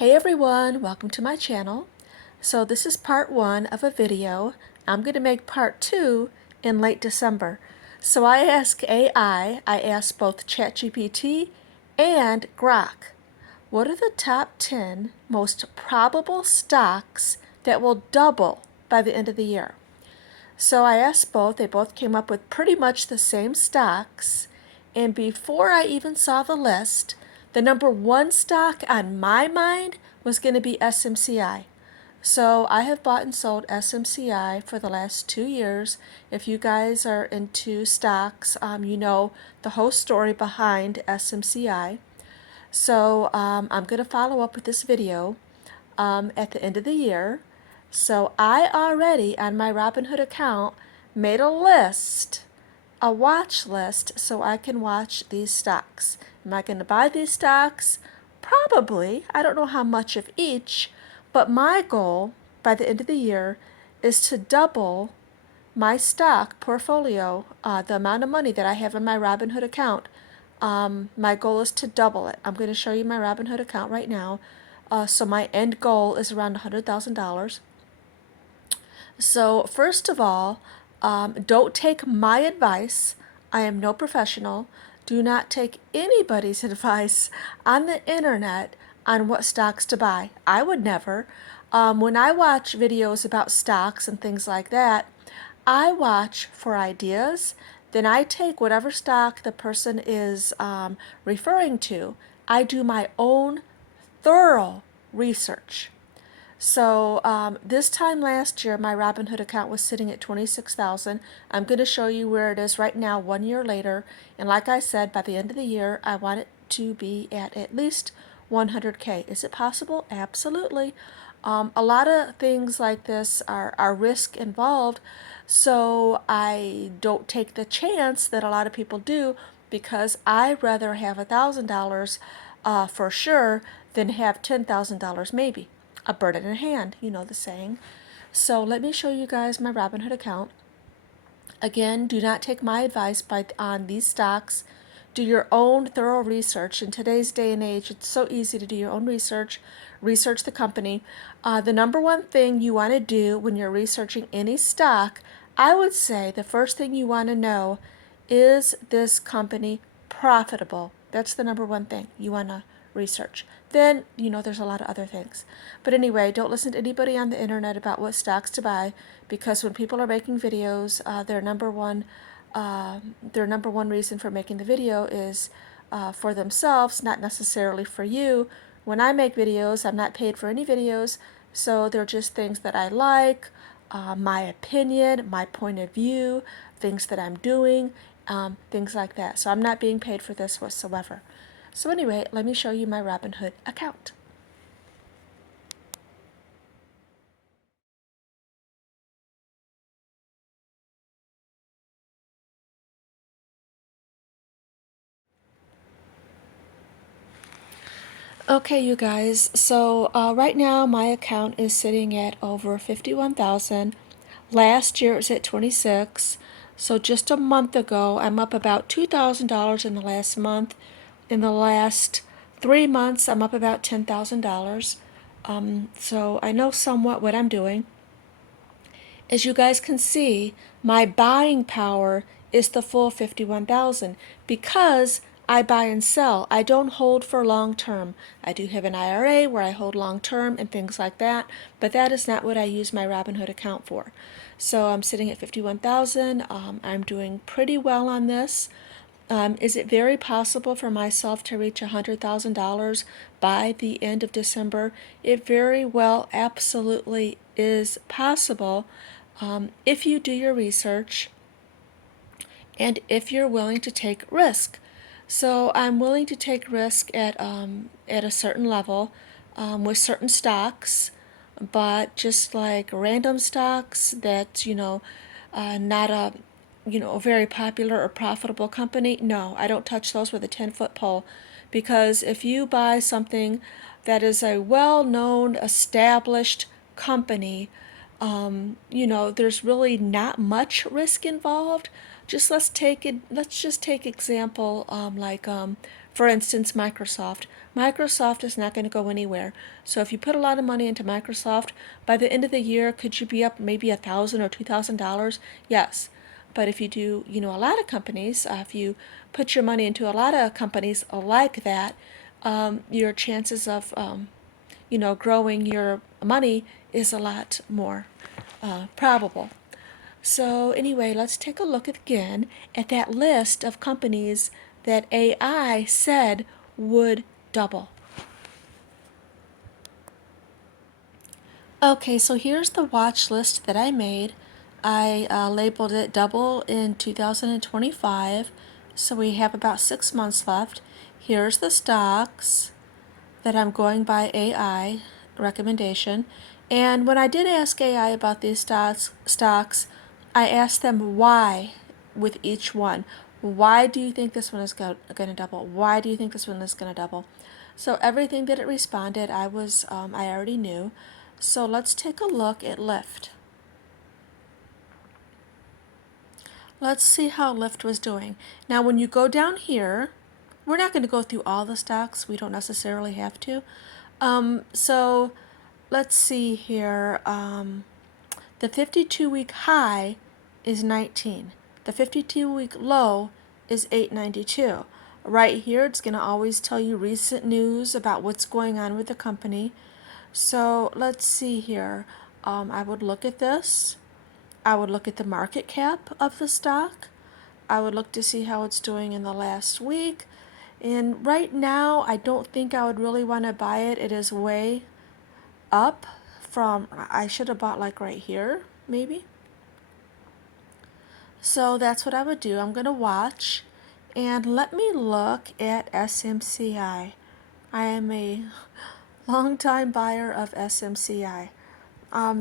Hey everyone, welcome to my channel. So this is part 1 of a video. I'm going to make part 2 in late December. So I asked AI, I asked both ChatGPT and Grok, what are the top 10 most probable stocks that will double by the end of the year? So I asked both, they both came up with pretty much the same stocks. And before I even saw the list, the number one stock on my mind was going to be SMCI. So I have bought and sold SMCI for the last 2 years. If you guys are into stocks, you know the whole story behind SMCI. So I'm going to follow up with this video at the end of the year. So I already, on my Robinhood account, made a list, a watch list, so I can watch these stocks. Am I going to buy these stocks? Probably. I don't know how much of each, but my goal by the end of the year is to double my stock portfolio, the amount of money that I have in my Robinhood account. My goal is to double it. I'm going to show you my Robinhood account right now. So my end goal is around $100,000. So first of all, don't take my advice. I am no professional. Do not take anybody's advice on the internet on what stocks to buy. I would never. When I watch videos about stocks and things like that, I watch for ideas. Then I take whatever stock the person is referring to. I do my own thorough research. So this time last year, my Robinhood account was sitting at 26,000. I'm going to show you where it is right now, 1 year later. And like I said, by the end of the year, I want it to be at least 100K. Is it possible? Absolutely. A lot of things like this are risk involved, so I don't take the chance that a lot of people do, because I'd rather have $1,000 for sure than have $10,000 maybe. A bird in a hand, you know the saying. So let me show you guys my Robinhood account. Again, do not take my advice on these stocks. Do your own thorough research. In today's day and age, it's so easy to do your own research. Research the company. The number one thing you want to do when you're researching any stock, I would say the first thing you want to know, is this company profitable? That's the number one thing you want to research. Then, there's a lot of other things. But anyway, don't listen to anybody on the internet about what stocks to buy, because when people are making videos, their number one reason for making the video is for themselves, not necessarily for you. When I make videos, I'm not paid for any videos, so they're just things that I like, my opinion, my point of view, things that I'm doing, things like that. So I'm not being paid for this whatsoever. So anyway, let me show you my Robinhood account. Okay, you guys, so right now my account is sitting at over 51,000. Last year it was at 26. So just a month ago, I'm up about $2,000 in the last month. In the last 3 months, I'm up about $10,000. So I know somewhat what I'm doing. As you guys can see, my buying power is the full 51,000 because I buy and sell. I don't hold for long term. I do have an IRA where I hold long term and things like that, but that is not what I use my Robinhood account for. So I'm sitting at 51,000. I'm doing pretty well on this. Is it very possible for myself to reach $100,000 by the end of December? It very well absolutely is possible, if you do your research and if you're willing to take risk. So I'm willing to take risk at a certain level with certain stocks, but just like random stocks that, not a very popular or profitable company, no, I don't touch those with a 10-foot pole. Because if you buy something that is a well-known, established company, there's really not much risk involved. Let's just take example, like For instance, Microsoft. Microsoft is not going to go anywhere. So if you put a lot of money into Microsoft, by the end of the year, could you be up maybe $1,000 or $2,000? Yes. But if you do, a lot of companies, if you put your money into a lot of companies like that, your chances of, growing your money is a lot more probable. So anyway, let's take a look again at that list of companies that AI said would double. Okay, so here's the watch list that I made. I labeled it double in 2025, so we have about 6 months left. Here's the stocks that I'm going by AI recommendation. And when I did ask AI about these stocks, I asked them why with each one. Why do you think this one is going to double? Why do you think this one is going to double? So everything that it responded, I already knew. So let's take a look at Lyft. Let's see how Lyft was doing. Now, when you go down here, we're not going to go through all the stocks. We don't necessarily have to. So let's see here. The 52-week high is 19. The 52-week low is 892. Right here, it's going to always tell you recent news about what's going on with the company. So let's see here. I would look at this. I would look at the market cap of the stock. I would look to see how it's doing in the last week. And right now, I don't think I would really want to buy it. It is way up from, I should have bought like right here, maybe. So that's what I would do. I'm going to watch. And let me look at SMCI. I am a longtime buyer of SMCI.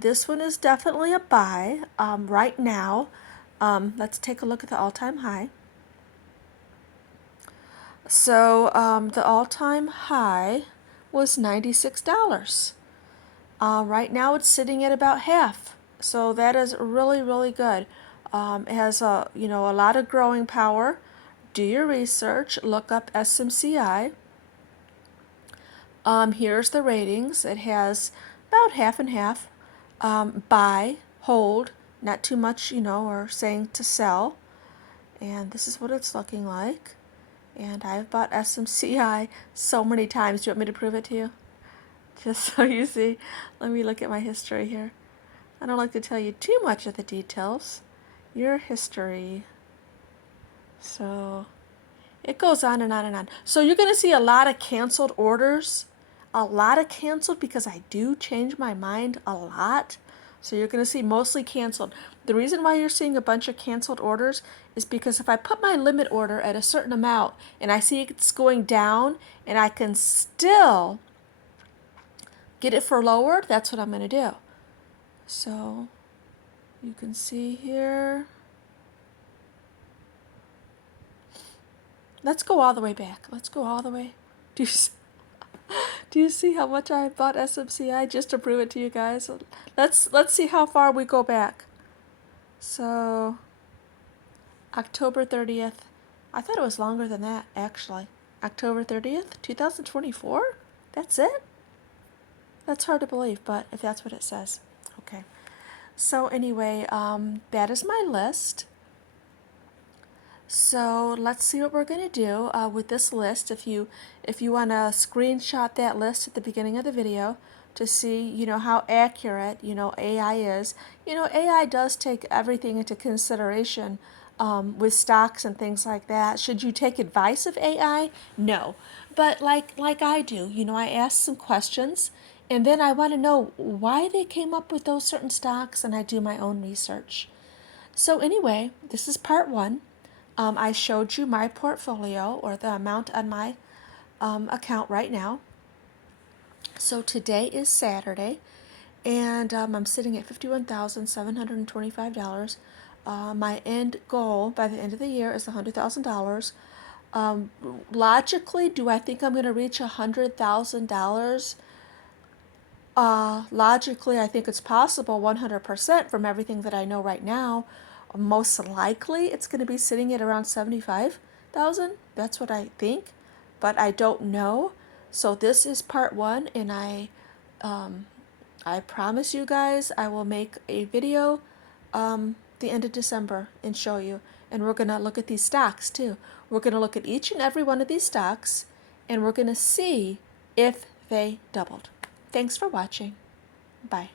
This one is definitely a buy right now. Let's take a look at the all-time high. So the all-time high was $96. Right now it's sitting at about half. So that is really, really good. It has a lot of growing power. Do your research. Look up SMCI. Here's the ratings. It has about half and half. Buy, hold, not too much, or saying to sell. And this is what it's looking like. And I've bought SMCI so many times. Do you want me to prove it to you? Just so you see. Let me look at my history here. I don't like to tell you too much of the details. Your history. So it goes on and on and on. So you're going to see a lot of canceled orders. A lot of canceled because I do change my mind a lot. So you're going to see mostly canceled. The reason why you're seeing a bunch of canceled orders is because if I put my limit order at a certain amount and I see it's going down and I can still get it for lower, that's what I'm going to do. So you can see here. Let's go all the way back. Let's go all the way. Do you see how much I bought SMCI just to prove it to you guys? Let's see how far we go back. So October 30th. I thought it was longer than that, actually. October 30th, 2024? That's it? That's hard to believe, but if that's what it says. Okay. So anyway, that is my list. So let's see what we're going to do with this list. If you want to screenshot that list at the beginning of the video to see, how accurate, AI is. AI does take everything into consideration with stocks and things like that. Should you take advice of AI? No. But like I do, I ask some questions and then I want to know why they came up with those certain stocks and I do my own research. So anyway, this is part one. I showed you my portfolio or the amount on my account right now. So today is Saturday, and I'm sitting at $51,725. My end goal by the end of the year is $100,000. Logically, do I think I'm going to reach $100,000? Logically, I think it's possible 100% from everything that I know right now. Most likely, it's going to be sitting at around 75,000. That's what I think. but I don't know. So this is part one, and I promise you guys I will make a video the end of December and show you. And we're going to look at these stocks too. We're going to look at each and every one of these stocks, and we're going to see if they doubled. Thanks for watching. Bye.